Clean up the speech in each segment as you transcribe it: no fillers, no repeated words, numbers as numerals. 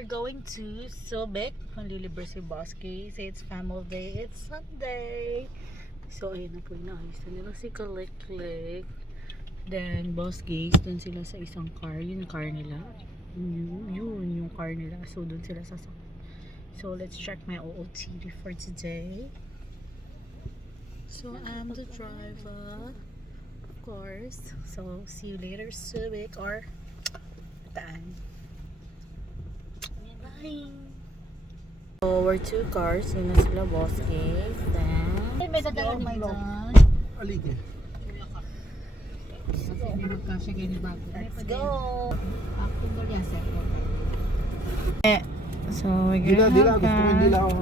we're going to Subic. Manlilibre si Boss K. Say it's family day. It's Sunday. So, ayun na po, inaayos na nila si Kalik-Klik. Then, Boss Gays, dun sila sa isang car. Yung car nila. Yun yung car nila. So, dun sila sa So, let's check my OOTD for today. So, I'm the driver. Of course. So, see you later, Subic. Or, taan. Bye! So, we're two cars. Yun na sila, Boss Gays. Then, may dadala may dyan. Alige. Let's go! So, we're gonna Dila, gusto ko hindi lang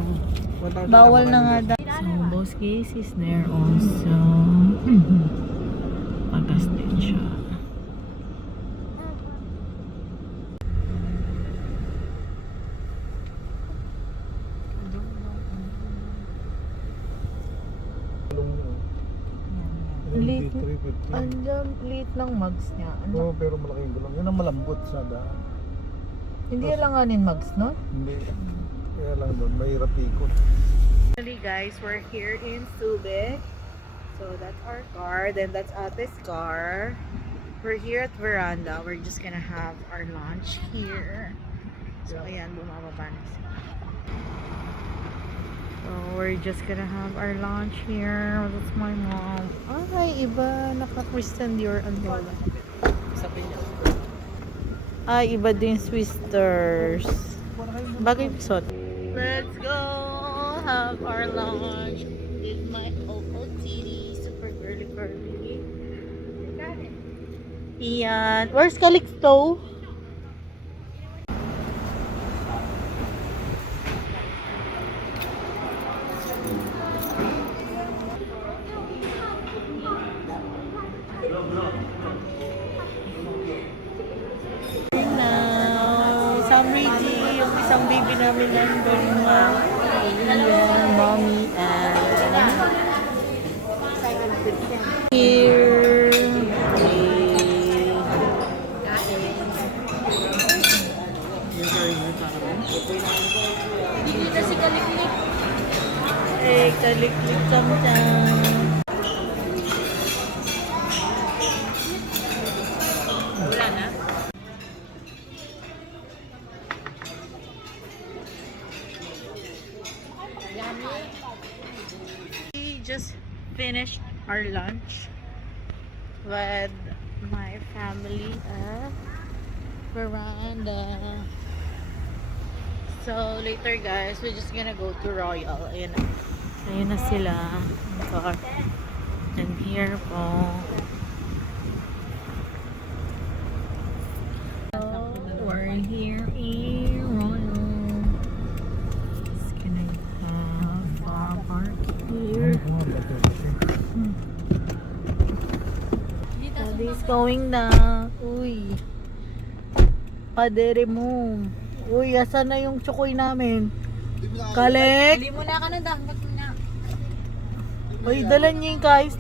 bawal na nga daw. So, Boss Gays is there also. Pagas din siya. Late, andyan, late ng mags niya. Oo, pero malaking gulong. Yun ang malambot sa daan. Hindi alanganin mags, no? Hindi. Kaya lang doon, mahirap ikot. Actually guys, we're here in Subic. So that's our car. Then that's Ate's car. We're here at veranda. We're just gonna have our lunch here. So ayan, bumababa na sila. So we're just gonna have our lunch here. That's my mom. Ay, iba. Naka-Christian Dior umbrella. Sabi niya. Ay, iba din Swisters. Bagay pisot. Let's go have our lunch with my OOTD. Super girly girly. Iyan. Where's Calixto? Yung isang baby namin nandun nga. Ayan, mommy and here. Hindi na si Kalik-Klik. Eh, Kalik-Klik sometimes. Wala na? We just finished our lunch with my family at veranda. So later guys, we're just gonna go to Royal. Ayun na. Ayun na sila. And here po. So, we're here in Royal. Just gonna have our park here. Daddy's going na. Uy. Padere mo. Uy, asan na yung tsukoy namin? Kalik! Hindi mo na ka na dapat mo na. Uy, dalan niya yung guys.